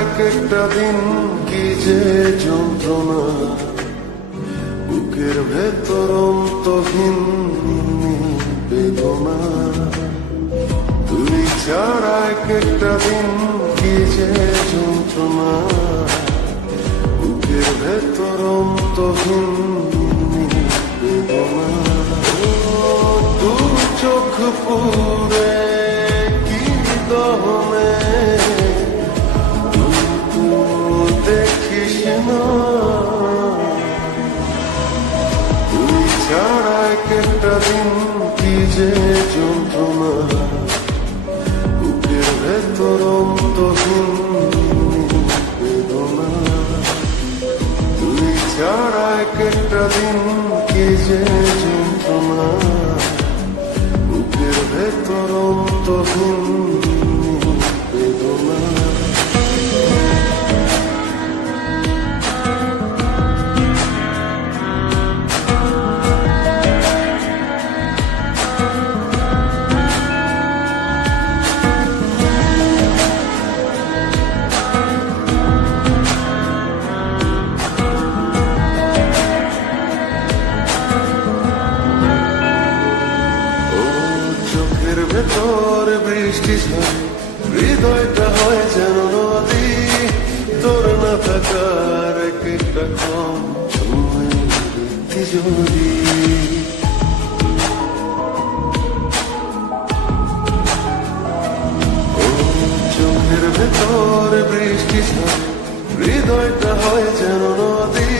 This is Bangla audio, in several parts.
এক একটা দিন কি যে যন্ত্রণা, বুকের ভেতর অন্তহীন বেদনা। তুই ছাড়া এক একটা দিন কি যে যন্ত্রণা, বুকের ভেতর অন্তহীন বেদনা। দু চোখ পুরে কি দহনে দেখিস না, তুই ছাড়া এক একটা দিন কি যে যন্ত্রণা, বুকের ভেতর অন্তহীন বেদনা। তুই ছাড়া এক একটা দিন কি যে যন্ত্রণা, বুকের ভেতর অন্তহীন বেদনা। চোখের ভেতর বৃষ্টি ঝরে, হৃদয়টা হয় যেন নদী, তোর না থাকার এক একটা ক্ষণ সময় বৃদ্ধি যদি। চোখের ভেতর বৃষ্টি ঝরে, হৃদয়টা হয় যেন নদী,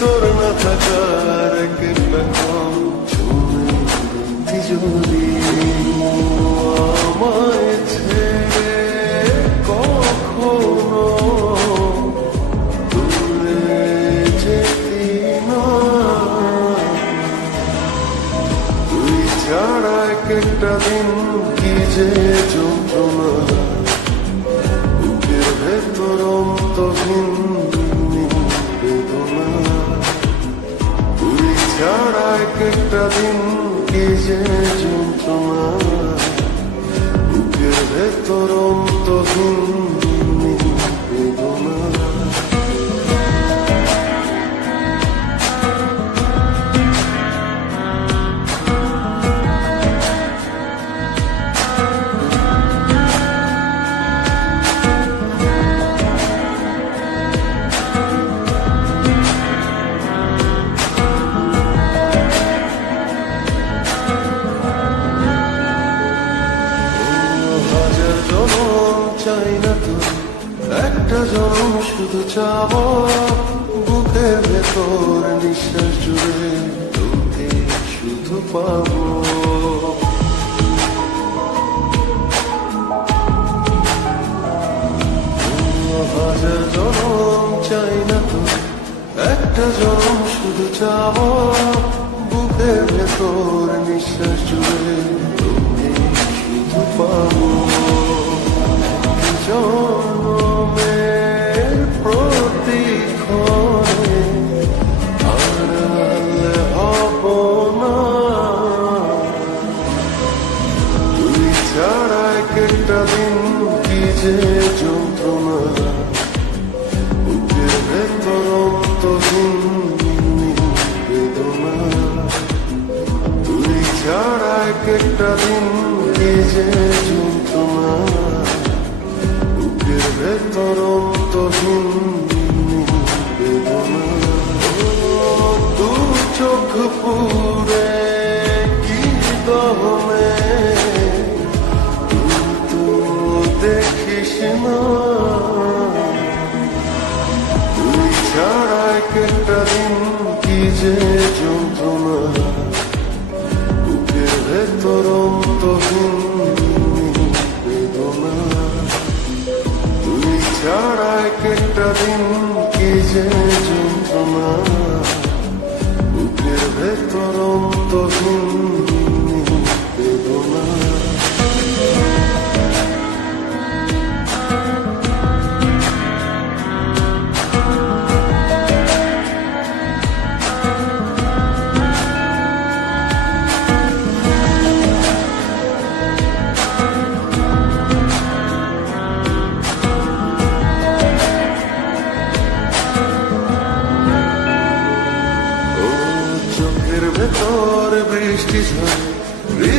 তোর না থাকার এক একটা ক্ষণ সময় বৃদ্ধি যদি। আমায় ছেড়ে কখনো দূরে যেতি না, তুই ছাড়া এক একটা দিন কি যে যন্ত্রণা, বুকের ভেতর অন্তহীন বেদনা। তুই ছাড়া এক একটা দিন কি যে যন্ত্রণা, বুকের ভেতর অন্তহীন বেদনা। চাই না তো একটা জনম, শুধু চাবো বুকের ভেতর নিঃশ্বাস জুড়ে তোকে শুধু পাবো। হাজার জনম চাই না তো একটা জনম, শুধু চাবো বুকের ভেতর নিঃশ্বাস জুড়ে তোকে শুধু পাবো। জনমের প্রতিক্ষণে আড়াল হব না, তুই ছাড়া এক একটা দিন কি যে যন্ত্রণা, বুকের ভেতর অন্তহীন বেদনা। তুই ছাড়া এক একটা দিন কি যে যন্ত্রণা, বুকের ভেতর অন্তহীন বেদনা। দু চোখ পুরে কি দহনে তুই তো দেখিস না, তুই ছাড়া এক একটা দিন কি যে যন্ত্রণা, বুকের ভেতর অন্তহীন বেদনা। তুই ছাড়া এক একটা দিন কি যে যন্ত্রণা, বুকের ভেতর অন্তহীন বেদনা।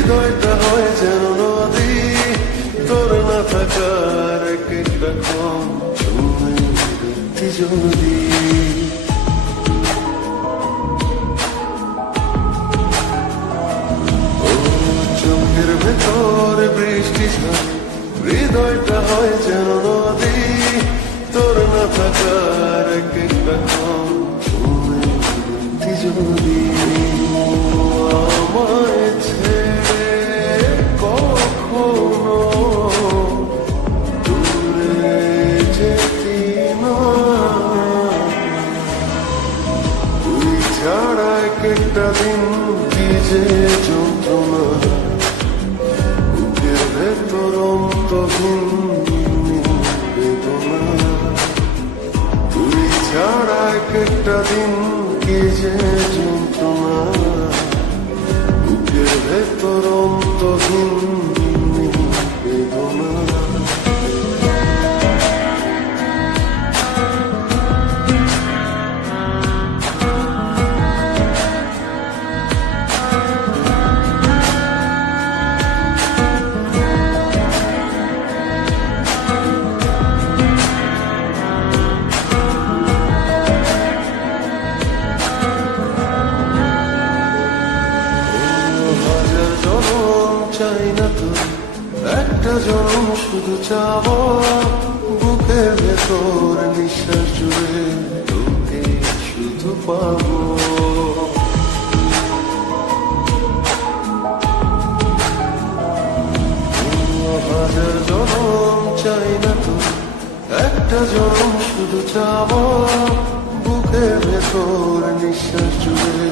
হৃদয়টা হয় যেন নদী, তোর না থাকার এক একটা ক্ষণ সময় বৃদ্ধি যদি। ও চোখের ভেতর বৃষ্টি ঝরে, হৃদয়টা হয় যেন নদী, তোর না থাকার এক একটা ক্ষণ সময় বৃদ্ধি যদি। আমায় ছেড়ে কখনো দূরে যেতি না, তুই ছাড়া এক একটা দিন কি যে যন্ত্রণা, বুকের ভেতর অন্তহীন বেদনা, তুই ছাড়া এক একটা দিন কি যে যন্ত্রণা, বুকের ভেতর অন্তহীন বেদনা। হাজার জনম চাই না তো, একটা জনম শুধু চাবো, বুকের ভেতর নিঃশ্বাস জুড়ে তোকে শুধু পাবো। হাজার জনম চাই না তো, একটা জনম শুধু চাবো, বুকের ভেতর নিঃশ্বাস জুড়ে